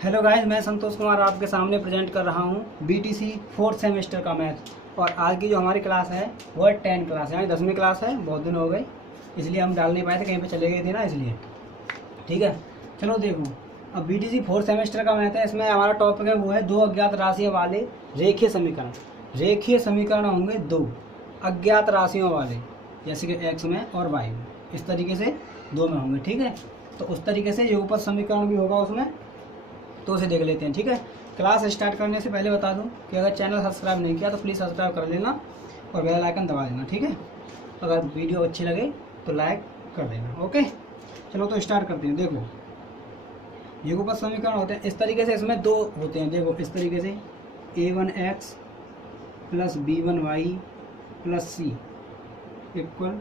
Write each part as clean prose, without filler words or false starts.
Hello guys, मैं संतोष कुमार आपके सामने प्रेजेंट कर रहा हूँ बीटीसी 4th सेमेस्टर का मैथ। और आज की जो हमारी क्लास है वो है 10 क्लास, यानी 10वीं क्लास है। बहुत दिन हो गए इसलिए हम डाल नहीं पाए थे, कहीं पे चले गए थे ना, इसलिए। ठीक है, चलो देखो। अब बीटीसी 4th सेमेस्टर का मैथ है। इसमें हमारा टॉपिक है वो है दो अज्ञात राशियों वाले रेखीय समीकरण। रेखीय समीकरण होंगे दो अज्ञात राशियों वाले, जैसे कि एक्स में और वाई में, इस तरीके से दो में होंगे। ठीक है, तो उस तरीके से युगपत समीकरण भी होगा उसमें, तो उसे देख लेते हैं। ठीक है, क्लास स्टार्ट करने से पहले बता दूं कि अगर चैनल सब्सक्राइब नहीं किया तो प्लीज़ सब्सक्राइब कर लेना और बेल आइकन दबा देना। ठीक है, अगर वीडियो अच्छी लगे तो लाइक कर देना। ओके, चलो तो स्टार्ट करते हैं। देखो, युगपत समीकरण होते हैं इस तरीके से, इसमें दो होते हैं। देखो इस तरीके से a1x प्लस b1y प्लस सी इक्वल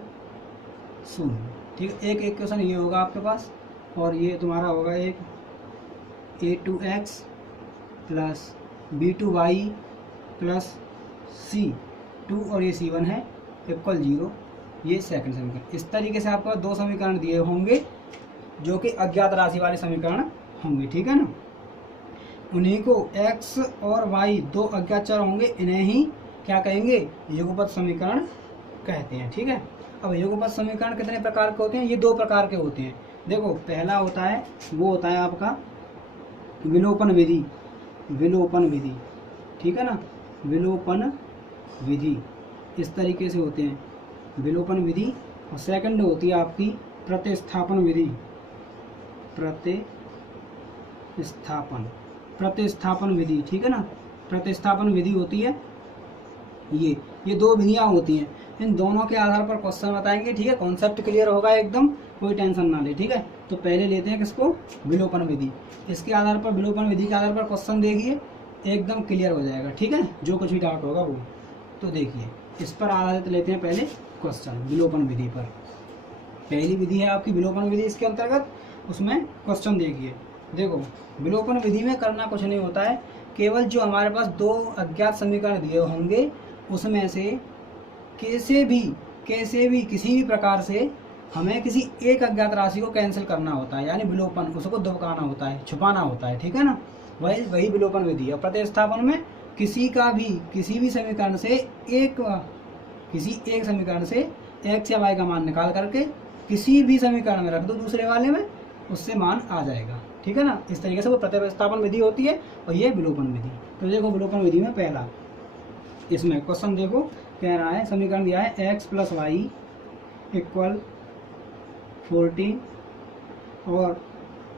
0। ठीक है, एक इक्वेशन ये होगा आपके पास, और ये तुम्हारा होगा एक a2x plus b2y plus c2 और ये c1 है इक्वल 0। ये सेकंड समीकरण। इस तरीके से आपको दो समीकरण दिए होंगे जो कि अज्ञात राशि वाले समीकरण होंगे। ठीक है ना, उन्हीं को x और y दो अज्ञात चर होंगे, इन्हें ही क्या कहेंगे, युगपत समीकरण कहते हैं। ठीक है, अब युगपत समीकरण कितने प्रकार के होते हैं? ये दो प्रकार के होते हैं। देखो, पहला होता है वो होता है आपका विलोपन विधि। विलोपन विधि, ठीक है ना, विलोपन विधि इस तरीके से होते हैं, विलोपन विधि। और सेकंड होती है आपकी प्रतिस्थापन विधि। प्रतिस्थापन विधि, ठीक है ना, प्रतिस्थापन विधि होती है ये दो विधियां होती हैं। इन दोनों के आधार पर क्वेश्चन बताएंगे। ठीक है, कॉन्सेप्ट क्लियर होगा एकदम, कोई टेंशन ना ले। ठीक है, तो पहले लेते हैं किसको, विलोपन विधि। इसके आधार पर, विलोपन विधि के आधार पर क्वेश्चन देखिए, एकदम क्लियर हो जाएगा। ठीक है, जो कुछ भी डाउट होगा वो तो देखिए, इस पर आधारित लेते हैं पहले क्वेश्चन विलोपन विधि पर। पहली विधि है आपकी विलोपन विधि, इसके अंतर्गत उसमें क्वेश्चन देखिए। देखो, विलोपन विधि में करना कुछ नहीं होता है, केवल जो हमारे पास दो अज्ञात समीकरण दिए होंगे उसमें से कैसे भी किसी भी प्रकार से हमें किसी एक अज्ञात राशि को कैंसिल करना होता है, यानी विलोपन, उसको दबकाना होता है, छुपाना होता है। ठीक है ना, वही विलोपन विधि है। प्रतिस्थापन में किसी भी समीकरण से किसी एक समीकरण से एक्स या वाई का मान निकाल करके किसी भी समीकरण में रख दो, दूसरे वाले में, उससे मान आ जाएगा। ठीक है ना, इस तरीके से वो प्रतिस्थापन विधि होती है और ये विलोपन विधि। तो देखो, विलोपन विधि में पहला, इसमें क्वेश्चन देखो, कह रहा है समीकरण दिया है x प्लस वाई इक्वल 14 और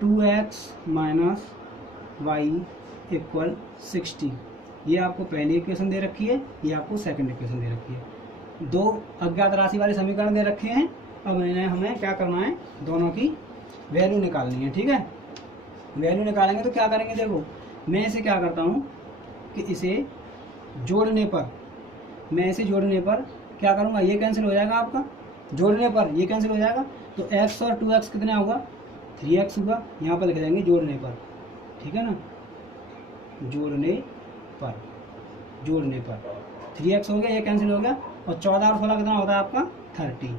2x माइनस वाई इक्वल 16। ये आपको पहली इक्वेशन दे रखी है, ये आपको सेकंड इक्वेशन दे रखी है। दो अज्ञात राशि वाले समीकरण दे रखे हैं। अब इन्हें हमें क्या करना है, दोनों की वैल्यू निकालनी है। ठीक है, वैल्यू निकालेंगे तो क्या करेंगे, देखो मैं इसे क्या करता हूँ कि इसे जोड़ने पर क्या करूँगा, ये कैंसिल हो जाएगा आपका, जोड़ने पर ये कैंसिल हो जाएगा। तो x और 2x कितना होगा, 3x होगा। यहाँ पर लिख देंगे जोड़ने पर। ठीक है ना, जोड़ने पर 3x हो गया, ये कैंसिल हो गया। और 14 और 16 कितना होता है आपका, 30।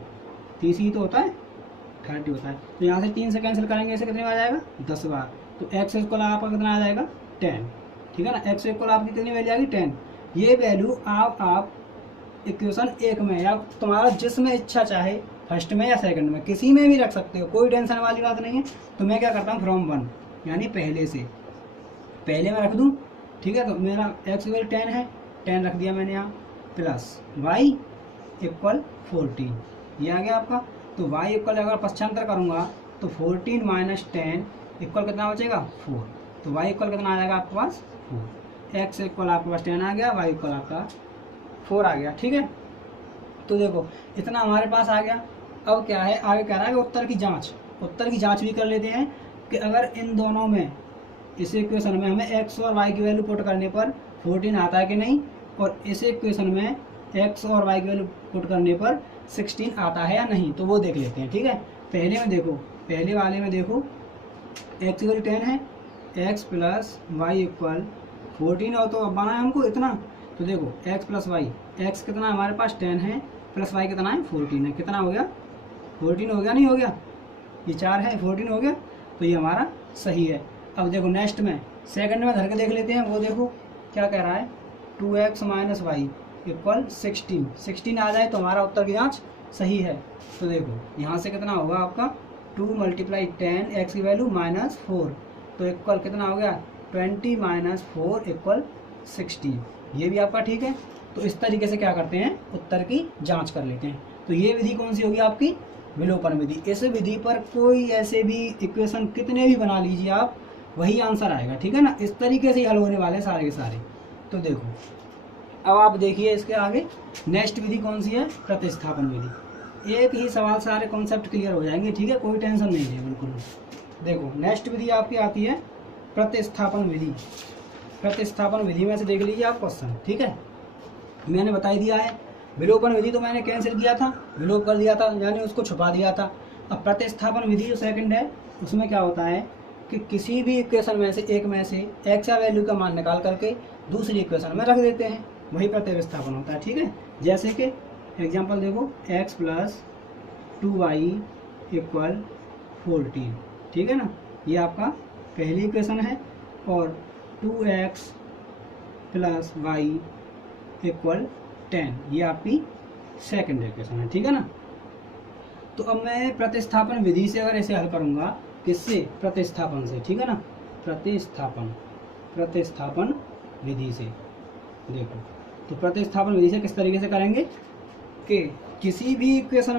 30 ही तो होता है, 30 होता है। तो यहाँ से 3 से कैंसिल करेंगे, इसे कितने में आ जाएगा, 10 बार। तो x इक्वल आपका कितना आ जाएगा, 10। ठीक है ना, x इक्वल आपकी कितनी वैल्यू आएगी, 10। ये वैल्यू आप इक्वेशन 1 में या तुम्हारा जिसमें इच्छा चाहे, फर्स्ट में या सेकंड में, किसी में भी रख सकते हो, कोई टेंशन वाली बात नहीं है। तो मैं क्या करता हूँ, फ्रॉम 1 यानी पहले में रख दूँ। ठीक है, तो मेरा x इक्वल 10 है, 10 रख दिया मैंने यहाँ, प्लस y इक्वल 14, ये आ गया आपका। तो y इक्वल अगर पश्चांतर करूँगा तो 14 माइनस 10 इक्वल कितना बचेगा, 4। तो y इक्वल कितना आ जाएगा आपके पास, 4। x इक्वल आपके पास 10 आ गया, y इक्वल आपका 4 आ गया। ठीक है, तो देखो इतना हमारे पास आ गया। अब क्या है, आगे कह रहा है कि उत्तर की जांच भी कर लेते हैं कि अगर इन दोनों में, इस इक्वेशन में हमें x और y की वैल्यू पुट करने पर 14 आता है कि नहीं, और इस इक्वेशन में x और y की वैल्यू पुट करने पर 16 आता है या नहीं, तो वो देख लेते हैं। ठीक है, पहले वाले में देखो x इक्वल 10 है, x प्लस वाई इक्वल 14, और तो अब बना है हमको इतना। तो देखो x प्लस वाई, x कितना हमारे पास 10 है, प्लस वाई कितना है, 14 है। कितना हो गया, 14 हो गया, नहीं हो गया, ये 4 है, 14 हो गया। तो ये हमारा सही है। अब देखो नेक्स्ट में सेकंड में धर के देख लेते हैं। वो देखो क्या कह रहा है, 2x माइनस वाई इक्वल 16 आ जाए तो हमारा उत्तर की जांच सही है। तो देखो यहाँ से कितना होगा आपका 2 मल्टीप्लाई 10 x की वैल्यू -4 तो इक्वल कितना हो गया 20 माइनस 4 इक्वल 16। ये भी आपका ठीक है। तो इस तरीके से क्या करते हैं, उत्तर की जांच कर लेते हैं। तो ये विधि कौन सी होगी आपकी, विलोपन विधि। इस विधि पर कोई ऐसे भी इक्वेशन कितने भी बना लीजिए आप, वही आंसर आएगा, ठीक है ना। इस तरीके से ही हल होने वाले हैं सारे के सारे। तो देखो अब आप देखिए इसके आगे नेक्स्ट विधि कौन सी है, प्रतिस्थापन विधि। एक ही सवाल से सारे कॉन्सेप्ट क्लियर हो जाएंगे, ठीक है, कोई टेंशन नहीं है बिल्कुल। देखो नेक्स्ट विधि आपकी आती है प्रतिस्थापन विधि। प्रतिस्थापन विधि में से देख लीजिए आप क्वेश्चन, ठीक है। मैंने बता दिया है, विलोपन विधि तो मैंने कैंसिल किया था, विलोप कर दिया था, यानी उसको छुपा दिया था। अब प्रतिस्थापन विधि जो सेकंड है उसमें क्या होता है कि किसी भी इक्वेशन में से एक में से एक्स या वैल्यू का मान निकाल करके दूसरी इक्वेशन में रख देते हैं, वही प्रतिस्थापन होता है, ठीक है। जैसे कि एग्जांपल देखो x प्लस 2y इक्वल 14, ठीक है ना, ये आपका पहली इक्वेशन है। और 2x प्लस वाई इक्वल 10 ये आपकी सेकंड इक्वेशन है, ठीक है ना। तो अब मैं प्रतिस्थापन विधि से अगर इसे हल करूंगा, किससे, प्रतिस्थापन से, ठीक है ना, प्रतिस्थापन विधि से। देखो तो प्रतिस्थापन विधि से किस तरीके से करेंगे कि किसी भी इक्वेशन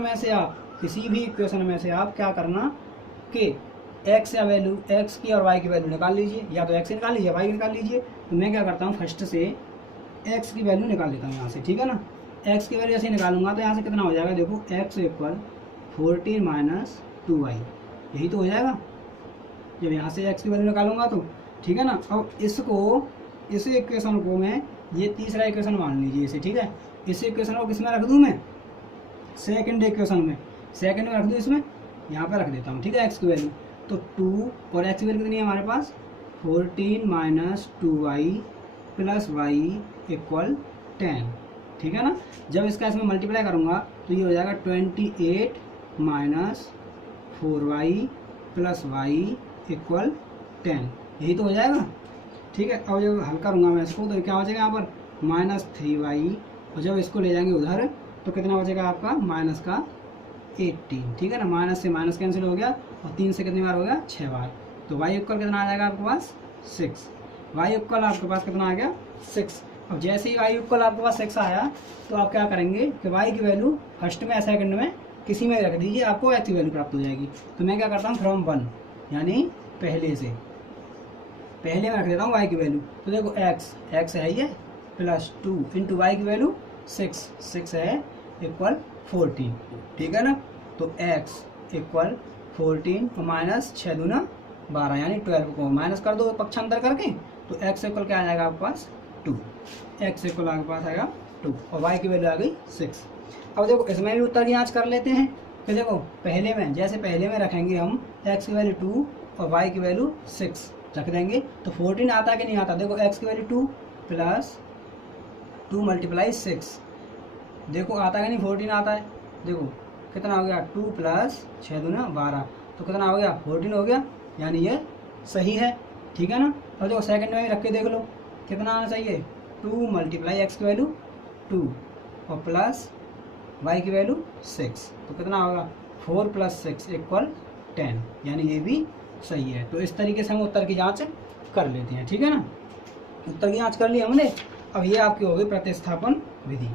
में से आप क्या करना कि x या वैल्यू x की और y की वैल्यू निकाल लीजिए, या तो x निकाल लीजिए y निकाल लीजिए। तो मैं क्या करता हूँ, फर्स्ट से x की वैल्यू निकाल लेता हूँ यहाँ से, ठीक है ना। x की वैल्यू ऐसे निकालूंगा तो यहाँ से कितना हो जाएगा, देखो x इक्वल 14 माइनस 2y, यही तो हो जाएगा जब यहाँ से x की वैल्यू निकालूंगा तो, ठीक है ना। अब इस इक्वेशन को मैं ये तीसरा इक्वेशन मान लीजिए इसे, ठीक है। इस इक्वेशन को किस में रख दूँ मैं, सेकंड इक्वेशन में, सेकंड में रख दूँ, इसमें यहाँ पे रख देता हूँ, ठीक है, x की वैल्यू। तो 2 और x की वैल्यू कितनी है हमारे पास, 14 minus 2y plus y equal 10, ठीक है ना। जब इसका इसमें मल्टीप्लाई करूँगा तो ये हो जाएगा 28 minus 4y plus y equal 10, यही तो हो जाएगा, ठीक है। अब जब हल करूँगा मैं इसको तो क्या बचेगा यहाँ पर -3y, और जब इसको ले जाएंगे उधर तो कितना बचेगा आपका माइनस का 18, ठीक है ना। माइनस से माइनस कैंसिल हो गया और 3 से कितनी बार हो गया, 6 बार। तो y इक्वल कितना आ जाएगा आपके पास 6, y इक्वल आपके पास कितना आ गया 6। अब जैसे ही y इक्वल आपके पास 6 आया तो आप क्या करेंगे कि y की वैल्यू फर्स्ट में या सेकंड में किसी में रख दीजिए, आपको x की वैल्यू प्राप्त हो जाएगी। तो मैं क्या करता हूँ फ्रॉम 1, यानी पहले में रख देता हूँ y की वैल्यू। तो देखो x है ये प्लस 2 इंटू वाई की वैल्यू 6 है इक्वल 14, ठीक है ना। तो x इक्वल 14 और माइनस 6 दूना 12 यानी 12 को माइनस कर दो पक्षांतर करके, तो x इक्वल क्या आ जाएगा आपके पास 2, x इक्वल आपके पास आएगा 2 और y की वैल्यू आ गई 6। अब देखो इसमें भी उत्तर की जांच कर लेते हैं कि देखो पहले में रखेंगे हम x की वैल्यू 2 और y की वैल्यू 6 रख देंगे तो 14 आता है कि नहीं आता। देखो x की वैल्यू 2 प्लस 2 मल्टीप्लाई 6, देखो आता है कि नहीं, 14 आता है। देखो कितना हो गया 2 प्लस 6 दूना 12, तो कितना हो गया 14 हो गया, यानी ये सही है, ठीक है ना। और देखो सेकंड में भी रख के देख लो कितना आना चाहिए, 2 मल्टीप्लाई x की वैल्यू 2 और प्लस y की वैल्यू 6, तो कितना होगा 4 प्लस 6 इक्वल 10, यानी ये भी सही है। तो इस तरीके से हम उत्तर की जांच कर लेते हैं, ठीक है ना। उत्तर की जांच कर ली हमने। अब ये आपकी हो गई प्रतिस्थापन विधि।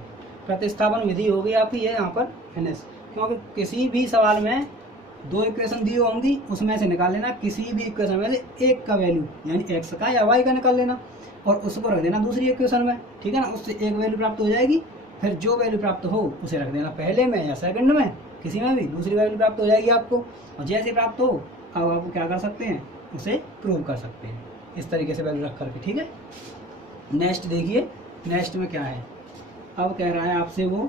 प्रतिस्थापन विधि हो गई आपकी ये यहाँ पर फिनिश, क्योंकि किसी भी सवाल में 2 इक्वेशन दी होंगी, उसमें से निकाल लेना किसी भी इक्वेशन में से एक का वैल्यू, यानी x का या y का निकाल लेना और उसको रख देना दूसरी इक्वेशन में, ठीक है ना। उससे एक वैल्यू प्राप्त हो जाएगी, फिर जो वैल्यू प्राप्त हो उसे रख देना पहले में या सेकंड में, किसी में भी दूसरी वैल्यू प्राप्त हो जाएगी आपको। और जैसे प्राप्त हो अब आप क्या कर सकते हैं, उसे प्रूव कर सकते हैं इस तरीके से वैल्यू रख करके, ठीक है। नेक्स्ट देखिए, नेक्स्ट में क्या है, अब कह रहा है आपसे वो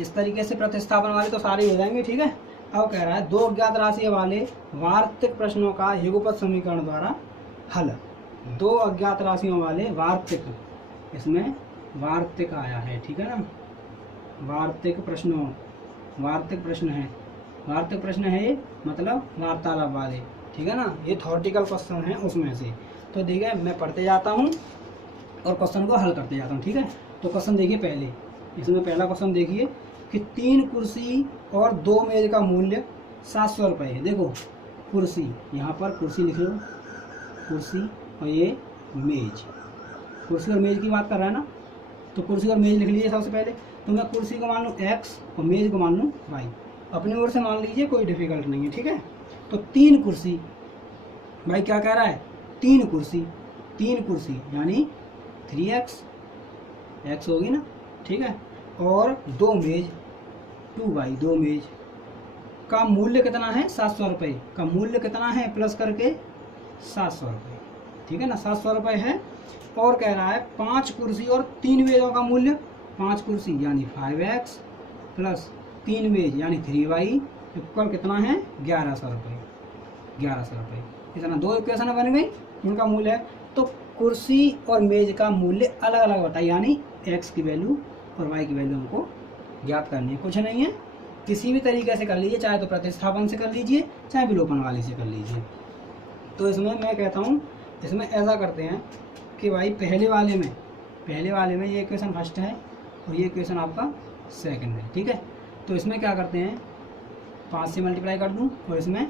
इस तरीके से प्रतिस्थापन वाले तो सारे हो जाएंगे, ठीक है। अब कह रहा है 2 अज्ञात राशि वाले वार्तिक प्रश्नों का युगपत समीकरण द्वारा हल। 2 अज्ञात राशियों वाले वार्तिक, इसमें वार्तिक आया है, ठीक है ना। वार्तिक प्रश्न है, वार्तिक प्रश्न है ये, मतलब वार्तालाप वाले, ठीक है ना, ये थ्योरेटिकल क्वेश्चन है उसमें से। तो देखिए मैं पढ़ते जाता हूँ और क्वेश्चन को हल करते जाता हूँ, ठीक है। तो क्वेश्चन देखिए पहले, इसमें पहला क्वेश्चन देखिए कि 3 कुर्सी और 2 मेज का मूल्य 700 रुपये है। देखो कुर्सी, यहाँ पर कुर्सी लिख लो, कुर्सी और ये मेज, कुर्सी और मेज की बात कर रहा है ना, तो कुर्सी और मेज लिख लीजिए सबसे पहले। तो मैं कुर्सी को मान लूँ x और मेज को मान लूँ y, अपनी ओर से मान लीजिए, कोई डिफिकल्ट नहीं है, ठीक है। तो 3 कुर्सी, भाई क्या कह रहा है, 3 कुर्सी, 3 कुर्सी यानी 3x, x होगी ना, ठीक है, और 2 मेज 2y, 2 मेज का मूल्य कितना है 700 रुपये, का मूल्य कितना है प्लस करके 700 रुपये, ठीक है ना, 700 रुपये है। और कह रहा है 5 कुर्सी और 3 मेजों का मूल्य, 5 कुर्सी यानी 5x प्लस 3 मेज यानी 3y इक्वल कितना है 1100 रुपये, 1100 रुपये। इतना 2 इक्वेशन बन गई, उनका मूल्य है। तो कुर्सी और मेज का मूल्य अलग अलग होता है, यानी x की वैल्यू और y की वैल्यू हमको ज्ञात करनी है, कुछ नहीं है, किसी भी तरीके से कर लीजिए, चाहे तो प्रतिस्थापन से कर लीजिए, चाहे विलोपन वाले से कर लीजिए। तो इसमें मैं कहता हूँ, इसमें ऐसा करते हैं कि भाई पहले वाले में ये इक्वेशन फर्स्ट है और ये इक्वेशन आपका सेकंड है, ठीक है। तो इसमें क्या करते हैं, 5 से मल्टीप्लाई कर दूं और इसमें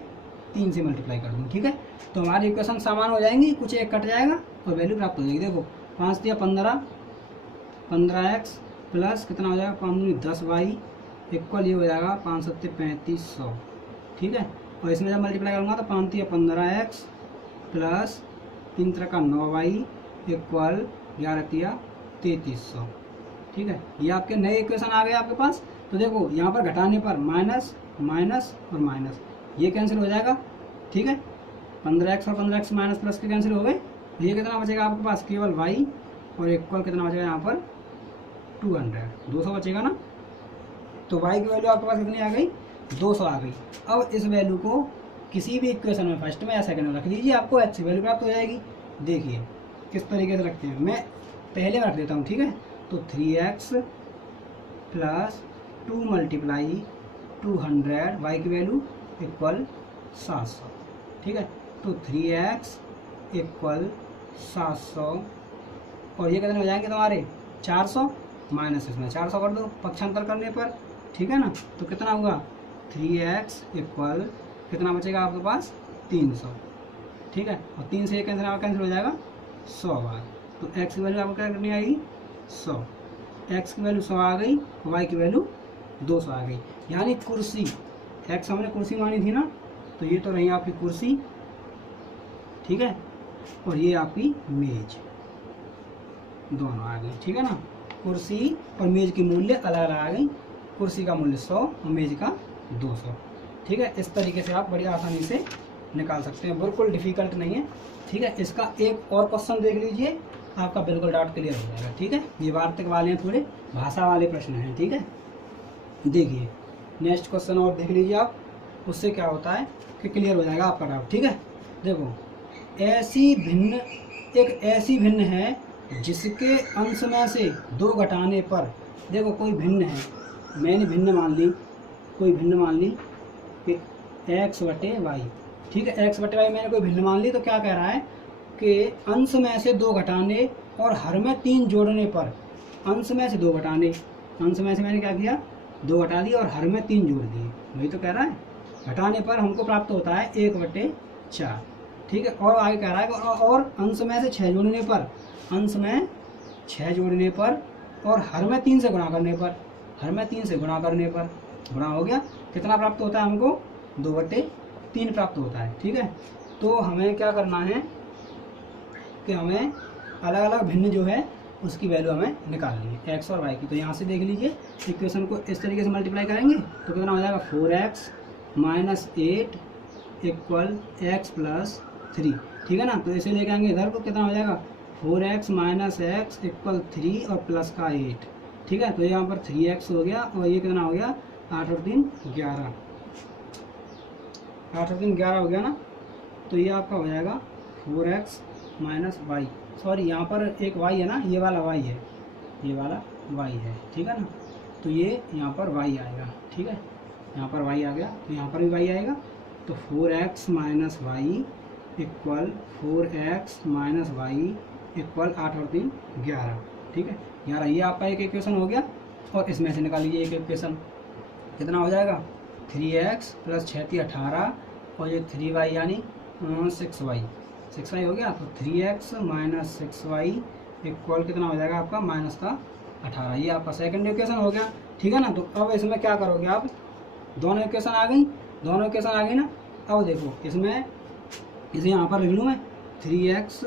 3 से मल्टीप्लाई कर दूं, ठीक है। तो हमारी इक्वेशन समान हो जाएंगी, कुछ एक कट जाएगा और वैल्यू प्राप्त हो जाएगी। देखो 5 दिया 15, 15x प्लस कितना हो जाएगा 5 10y इक्वल ये हो जाएगा 5 7 3500, ठीक है। और इसमें जब मल्टीप्लाई करूँगा तो 5 दिया 15x प्लस 3 3 का 9y इक्वल 11 तिया 3300, ठीक है। ये आपके नए इक्वेशन आ गए आपके पास। तो देखो यहाँ पर घटाने पर माइनस माइनस और माइनस, ये कैंसिल हो जाएगा, ठीक है। 15x और 15x माइनस प्लस के कैंसिल हो गए। ये कितना बचेगा आपके पास, केवल y और इक्वल कितना बचेगा यहाँ पर 200 बचेगा ना। तो y की वैल्यू आपके पास कितनी आ गई, 200 आ गई। अब इस वैल्यू को किसी भी इक्वेशन में फर्स्ट में या सेकंड में रख लीजिए, आपको x की वैल्यू प्राप्त हो जाएगी। देखिए किस तरीके से रखते हैं, मैं पहले रख देता हूँ, ठीक है। तो 3x प्लस 2 मल्टीप्लाई 200 y की वैल्यू इक्वल 700, ठीक है। तो 3x इक्वल 700 और ये कितने हो जाएंगे तुम्हारे 400, माइनस इसमें 400 कर दो पक्षांतर करने पर, ठीक है ना। तो कितना होगा 3x इक्वल कितना बचेगा आपके पास 300, ठीक है। और 3 से कैंसिल हो जाएगा 100 बार। तो x की वैल्यू आपको क्या करनी आएगी 100, x की वैल्यू 100 आ गई, y की वैल्यू 200 आ गई। यानी कुर्सी, x हमने कुर्सी मानी थी ना, तो ये तो रही आपकी कुर्सी, ठीक है, और ये आपकी मेज, दोनों आ गई, ठीक है ना। कुर्सी और मेज की मूल्य अलग अलग आ गई, कुर्सी का मूल्य 100 और मेज का 200, ठीक है। इस तरीके से आप बड़ी आसानी से निकाल सकते हैं, बिल्कुल डिफिकल्ट नहीं है, ठीक है। इसका एक और क्वेश्चन देख लीजिए, आपका बिल्कुल डाउट क्लियर हो जाएगा, ठीक है। ये वार्तिक वाले हैं, थोड़े भाषा वाले प्रश्न हैं, ठीक है। देखिए नेक्स्ट क्वेश्चन और देख लीजिए आप, उससे क्या होता है कि क्लियर हो जाएगा आपका डाउट, ठीक है। देखो एक ऐसी भिन्न है जिसके अंश में से 2 घटाने पर, देखो कोई भिन्न है, मैंने भिन्न मान ली, कोई भिन्न मान ली कि x बटे वाई, ठीक है, x बटे वाई मैंने कोई भिन्न मान ली। तो क्या कह रहा है कि अंश में से 2 घटाने और हर में 3 जोड़ने पर, अंश में से 2 घटाने, अंश में से मैंने क्या किया 2 घटा दिए और हर में 3 जोड़ दिए, वही तो कह रहा है। घटाने पर हमको प्राप्त होता है 1/4, ठीक है। और आगे कह रहा है कि और अंश में से 6 जोड़ने पर, अंश में 6 जोड़ने पर और हर में 3 से गुणा करने पर, हर में 3 से गुणा करने पर, गुणा हो गया, कितना प्राप्त होता है हमको 2/3 प्राप्त होता है, ठीक है। तो हमें क्या करना है कि हमें अलग अलग भिन्न जो है उसकी वैल्यू हमें निकालनी है, x और y की। तो यहाँ से देख लीजिए, इक्वेशन को इस तरीके से मल्टीप्लाई करेंगे तो कितना हो जाएगा 4x minus 8 equal x plus 3, ठीक है ना। तो इसे लेके आएंगे इधर को, कितना हो जाएगा 4x माइनस x इक्वल 3 और प्लस का 8, ठीक है। तो यहाँ पर 3x हो गया और ये कितना हो गया 8 और 3 11, 8 और 3 11 हो गया ना। तो ये आपका हो जाएगा 4x माइनस वाई, सॉरी यहाँ पर एक y है ना, ये वाला y है, ये वाला y है, ठीक है ना। तो ये यहाँ पर y आएगा, ठीक है, यहाँ पर y आ गया, तो यहाँ पर भी y आएगा तो 4x minus y equal 4x minus y equal 8 और 3 11। ठीक है, 11 ये आपका एक इक्वेशन हो गया। और इसमें से निकालिए एक इक्वेशन, कितना हो जाएगा 3x प्लस 6 18 और ये 3y यानी 6y हो गया। तो 3x माइनस 6y इक्वल कितना हो जाएगा आपका माइनस का 18। ये आपका सेकंड इक्वेशन हो गया। ठीक है ना। तो अब इसमें क्या करोगे आप, दोनों इक्वेशन आ गई ना। अब देखो इसमें इसे यहाँ पर लिख लूँ मैं 3x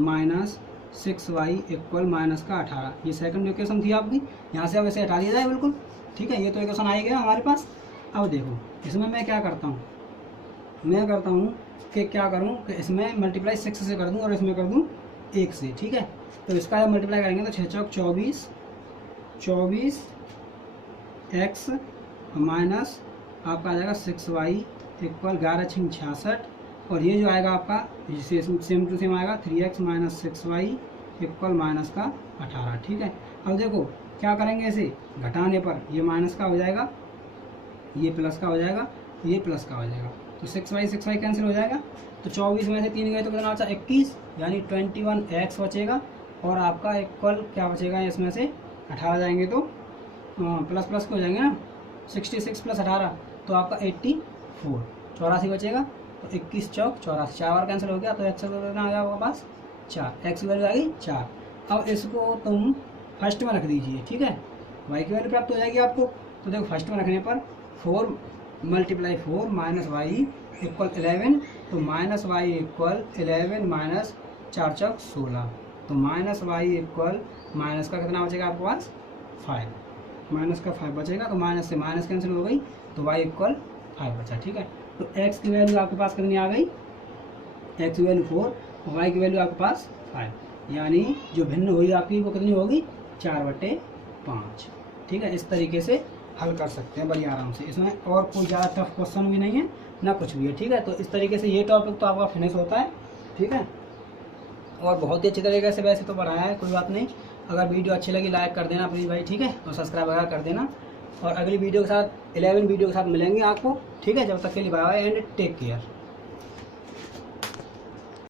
minus 6y equal minus का 18। ये सेकंड इक्वेशन थी आपकी, यहाँ से अब इसे हटा दिया जाए बिल्कुल। ठीक है, ये तो इक्वेशन आ ही गया हमारे पास। अब देखो इसमें मैं क्या करता हूँ, कि क्या करूँ कि इसमें मल्टीप्लाई 6 से कर दूँ और इसमें कर दूँ 1 से। ठीक है, तो इसका जब मल्टीप्लाई करेंगे तो 6 चौक 24 x माइनस आपका आ जाएगा 6y इक्वल 11 6 66। और ये जो आएगा आपका सेम टू सेम आएगा 3x minus 6y equal minus का 18। ठीक है, अब देखो क्या करेंगे, इसे घटाने पर ये माइनस का हो जाएगा, ये प्लस का हो जाएगा, ये प्लस का हो जाएगा। तो 6y कैंसिल हो जाएगा। तो 24 में से 3 गए तो कितना बचा 21 यानी 21x बचेगा। और आपका इक्वल क्या बचेगा, इसमें से 18 जाएंगे तो प्लस प्लस के हो जाएंगे ना, 66 प्लस 18 तो आपका 84 84 बचेगा। तो 21 चौक 84, 4 बार कैंसिल हो गया। तो x कितना आ गया आपके पास 4, x की वैल्यू आ गई 4। अब इसको तुम फर्स्ट में रख दीजिए। ठीक है, y की वैल्यू प्राप्त हो जाएगी आपको। तो देखो फर्स्ट में रखने पर 4 मल्टीप्लाई 4 माइनस वाई इक्वल 11। तो माइनस वाई इक्वल 11 माइनस 4 चौक 16। तो माइनस वाई इक्वल माइनस का कितना बचेगा आपके पास 5, माइनस का 5 बचेगा। तो माइनस से माइनस कैंसिल हो गई तो y इक्वल 5 बचा। ठीक है, तो x की वैल्यू आपके पास कितनी आ गई, x की वैल्यू 4 और y की वैल्यू आपके पास 5, यानी जो भिन्न हुई आपकी वो कितनी होगी 4/5। ठीक है, इस तरीके से हल कर सकते हैं बड़ी आराम से। इसमें और कोई ज़्यादा टफ क्वेश्चन भी नहीं है ना कुछ भी है। ठीक है, तो इस तरीके से ये टॉपिक तो आपका फिनिश होता है। ठीक है, और बहुत ही अच्छी तरीके से वैसे तो पढ़ाया है, कोई बात नहीं। अगर वीडियो अच्छी लगी लाइक कर देना प्लीज़ भाई। ठीक है, और सब्सक्राइब वगैरह कर देना। और अगली वीडियो के साथ 11 वीडियो के साथ मिलेंगे आपको। ठीक है, जब तक के लिए bye bye and take care.